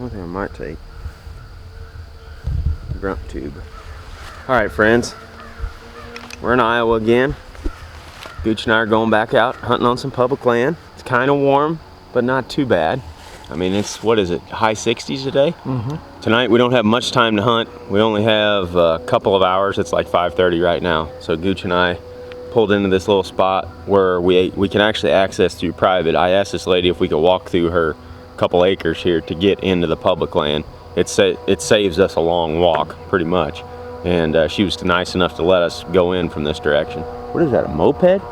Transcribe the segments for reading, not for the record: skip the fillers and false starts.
One thing I might take. Grunt tube. Alright friends, we're in Iowa again. Gooch and I are going back out hunting on some public land. It's kind of warm, but not too bad. I mean, it's, what is it, high 60s today? Mm-hmm. Tonight we don't have much time to hunt. We only have a couple of hours. It's like 5:30 right now. So Gooch and I pulled into this little spot where we can actually access through private. I asked this lady if we could walk through her couple acres here to get into the public land. It saves us a long walk, pretty much. And she was nice enough to let us go in from this direction. What is that, a moped?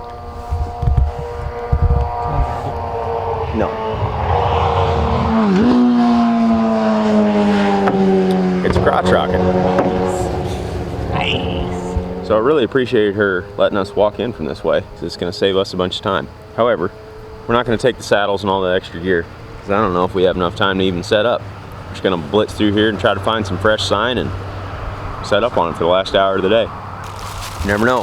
No. It's crotch rocking. Nice. So I really appreciated her letting us walk in from this way, because it's going to save us a bunch of time. However, we're not going to take the saddles and all the extra gear, because I don't know if we have enough time to even set up. We're just going to blitz through here and try to find some fresh sign and set up on it for the last hour of the day. You never know.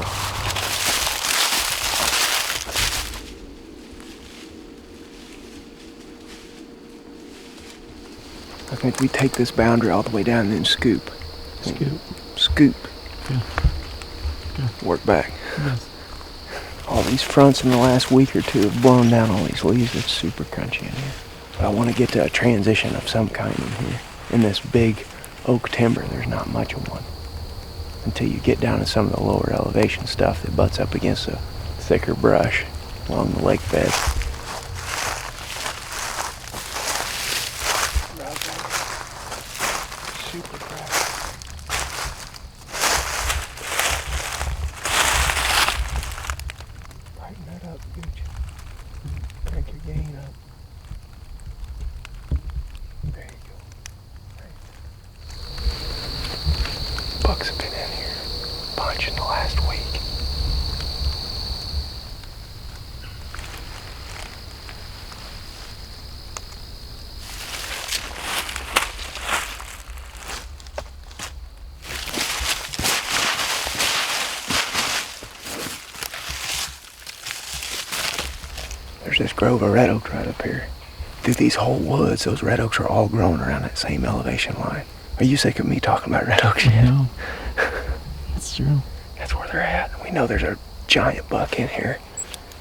I think we take this boundary all the way down and then scoop. Scoop. Yeah. Work back. Yes. All these fronts in the last week or two have blown down all these leaves. It's super crunchy in here. But I want to get to a transition of some kind in here. In this big oak timber, there's not much of one. Until you get down to some of the lower elevation stuff that butts up against the thicker brush along the lake bed. Super crack. Tighten that up, Gooch. Crank your gain up. There you go. Right. Bucks have been in here a bunch in the last week. There's this grove of red oaks right up here. Through these whole woods, those red oaks are all growing around that same elevation line. Are you sick of me talking about red oaks yet? No. That's true. That's where they're at. We know there's a giant buck in here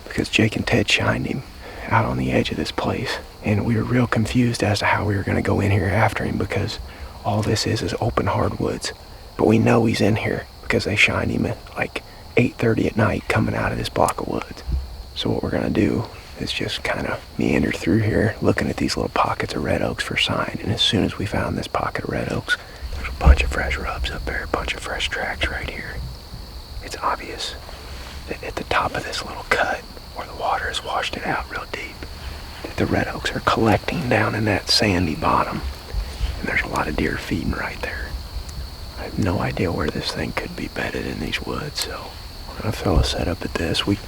because Jake and Ted shined him out on the edge of this place. And we were real confused as to how we were going to go in here after him because all this is open hardwoods. But we know he's in here because they shined him at like 8:30 at night coming out of this block of woods. So what we're going to do is just kind of meander through here looking at these little pockets of red oaks for sign. And as soon as we found this pocket of red oaks, there's a bunch of fresh rubs up there, a bunch of fresh tracks right here. It's obvious that at the top of this little cut where the water has washed it out real deep, that the red oaks are collecting down in that sandy bottom. And there's a lot of deer feeding right there. I have no idea where this thing could be bedded in these woods, so we're gonna throw a setup at this. We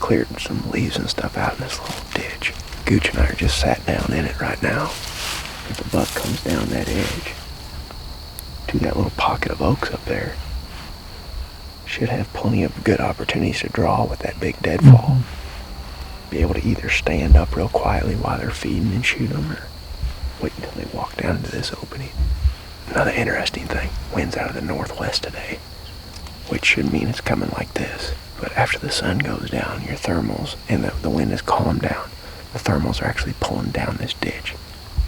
cleared some leaves and stuff out in this little ditch. Gooch and I are just sat down in it right now. If the buck comes down that edge to that little pocket of oaks up there, should have plenty of good opportunities to draw with that big deadfall. Be able to either stand up real quietly while they're feeding and shoot them, or wait until they walk down into this opening. Another interesting thing, wind's out of the northwest today, which should mean it's coming like this. But after the sun goes down, your thermals, and the wind has calmed down, the thermals are actually pulling down this ditch.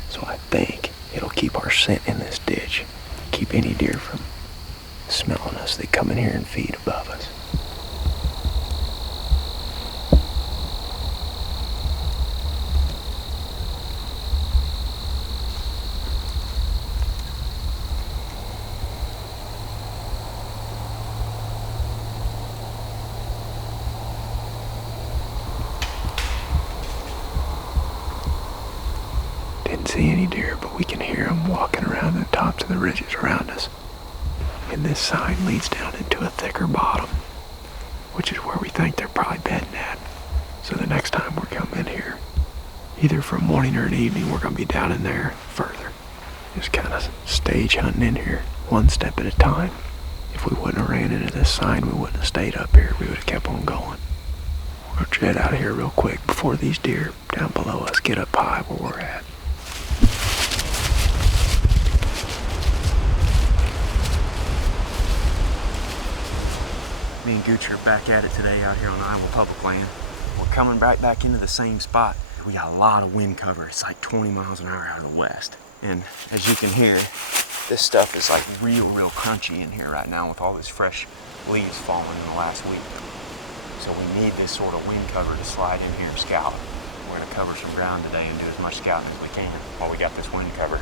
So I think it'll keep our scent in this ditch, keep any deer from smelling us. They come in here and feed above us. Didn't see any deer, but we can hear them walking around the tops of the ridges around us. And this side leads down into a thicker bottom, which is where we think they're probably bedding at. So the next time we're coming in here, either for a morning or an evening, we're going to be down in there further. Just kind of stage hunting in here, one step at a time. If we wouldn't have ran into this sign, we wouldn't have stayed up here. We would have kept on going. We're going to jet out of here real quick before these deer down below us get up high where we're at. Gooch are back at it today out here on Iowa public land. We're coming right back into the same spot. We got a lot of wind cover. It's like 20 miles an hour out of the west. And as you can hear, this stuff is like real crunchy in here right now with all this fresh leaves falling in the last week. So we need this sort of wind cover to slide in here and scout. We're gonna cover some ground today and do as much scouting as we can while we got this wind cover.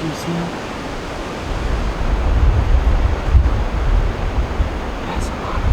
Do you see him? That's a lot.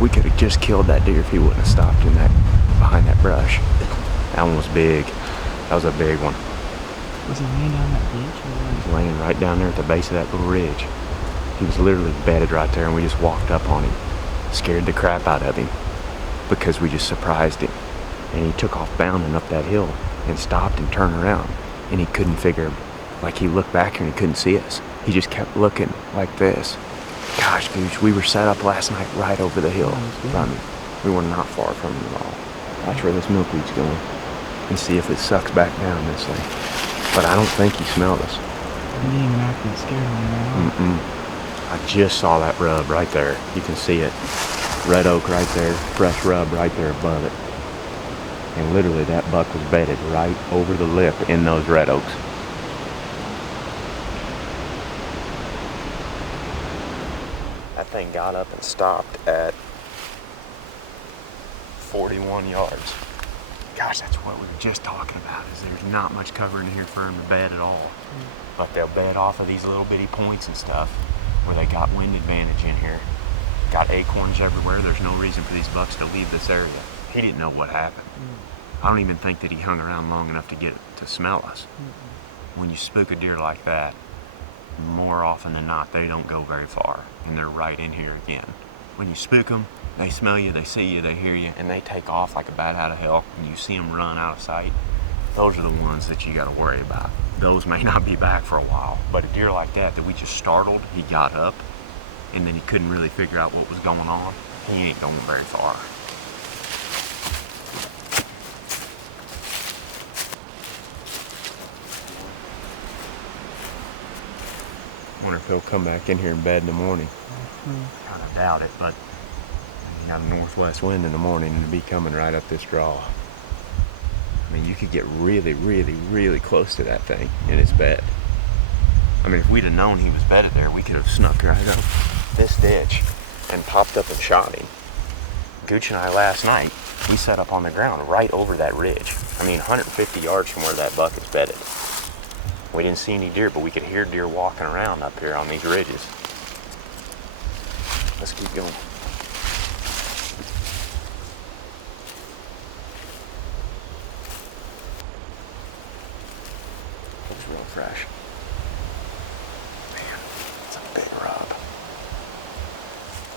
We could have just killed that deer if he wouldn't have stopped in that behind that brush. That one was big. That was a big one. Was he laying down that ridge or what? He was laying right down there at the base of that little ridge. He was literally bedded right there, and we just walked up on him. Scared the crap out of him because we just surprised him. And he took off bounding up that hill and stopped and turned around. And he couldn't figure, like he looked back here and he couldn't see us. He just kept looking like this. Gosh, Gooch, we were set up last night right over the hill from him. We were not far from him at all. Watch where this milkweed's going and see if it sucks back down this way. But I don't think he smelled us. He didn't even act that scared when he I just saw that rub right there. You can see it. Red oak right there, fresh rub right there above it. And literally that buck was bedded right over the lip in those red oaks. That thing got up and stopped at 41 yards. Gosh, that's what we were just talking about, is there's not much cover in here for them to bed at all. But they'll bed off of these little bitty points and stuff where they got wind advantage in here. Got acorns everywhere. There's no reason for these bucks to leave this area. He didn't know what happened. I don't even think that he hung around long enough to get to smell us. When you spook a deer like that, more often than not, they don't go very far, and they're right in here again. When you spook them, they smell you, they see you, they hear you, and they take off like a bat out of hell, and you see them run out of sight. Those are the ones that you got to worry about. Those may not be back for a while, but a deer like that we just startled, he got up, and then he couldn't really figure out what was going on. He ain't going very far. Wonder if he'll come back in here in bed in the morning. Kind of doubt it, but you got a northwest wind in the morning and it'll be coming right up this draw. I mean, you could get really close to that thing in its bed. I mean, if we'd have known he was bedded there, we could have snuck right up this ditch and popped up and shot him. Gooch and I last night, we set up on the ground right over that ridge. I mean, 150 yards from where that buck is bedded. We didn't see any deer, but we could hear deer walking around up here on these ridges. Let's keep going. Looks real fresh. Man, it's a big rub.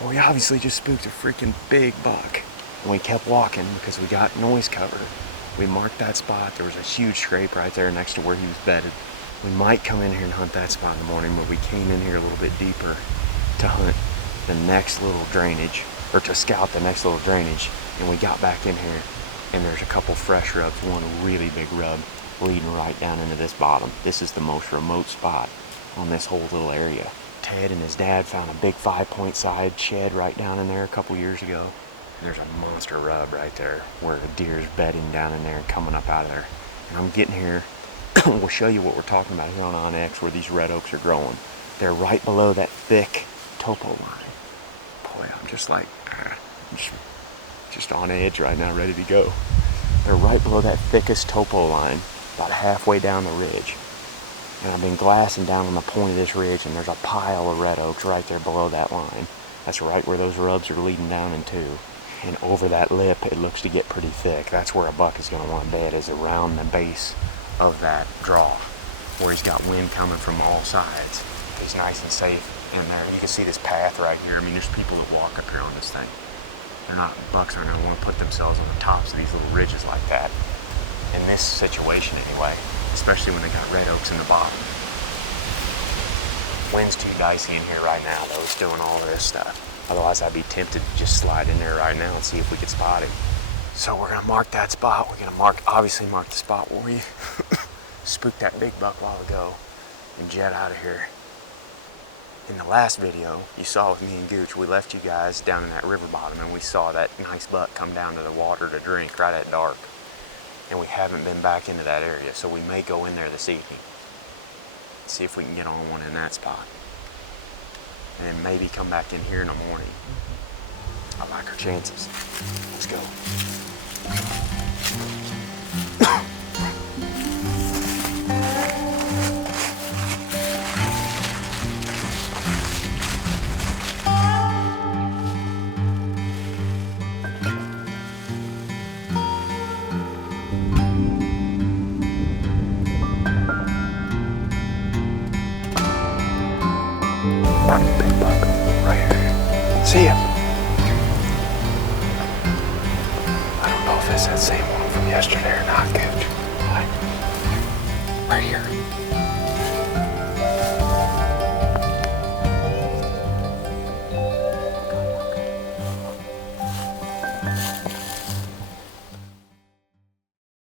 Well, we obviously just spooked a freaking big buck. And we kept walking because we got noise cover. We marked that spot. There was a huge scrape right there next to where he was bedded. We might come in here and hunt that spot in the morning, but we came in here a little bit deeper to hunt the next little drainage, or to scout the next little drainage. And we got back in here, and there's a couple fresh rubs, one really big rub leading right down into this bottom. This is the most remote spot on this whole little area. Ted and his dad found a big 5-point side shed right down in there a couple years ago. There's a monster rub right there where the deer's bedding down in there and coming up out of there. And I'm getting here, we'll show you what we're talking about here on Onyx where these red oaks are growing. They're right below that thick topo line. Boy, I'm just like, just on edge right now, ready to go. They're right below that thickest topo line, about halfway down the ridge. And I've been glassing down on the point of this ridge, and there's a pile of red oaks right there below that line. That's right where those rubs are leading down into. And over that lip, it looks to get pretty thick. That's where a buck is going to want to bed, is around the base of that draw, where he's got wind coming from all sides. He's nice and safe in there. You can see this path right here. I mean, there's people that walk up here on this thing. Bucks aren't going to want to put themselves on the tops of these little ridges like that. In this situation anyway, especially when they got red oaks in the bottom. Wind's too dicey in here right now though, it's doing all this stuff. Otherwise I'd be tempted to just slide in there right now and see if we could spot him. So we're gonna mark that spot. We're gonna obviously mark the spot where we spooked that big buck a while ago and jet out of here. In the last video you saw with me and Gooch, we left you guys down in that river bottom and we saw that nice buck come down to the water to drink right at dark. And we haven't been back into that area, so we may go in there this evening. See if we can get on one in that spot. And then maybe come back in here in the morning. I like our chances. Let's go. Big buck, right here. See ya. I don't know if it's that same one from yesterday or not, Gooch. Right here.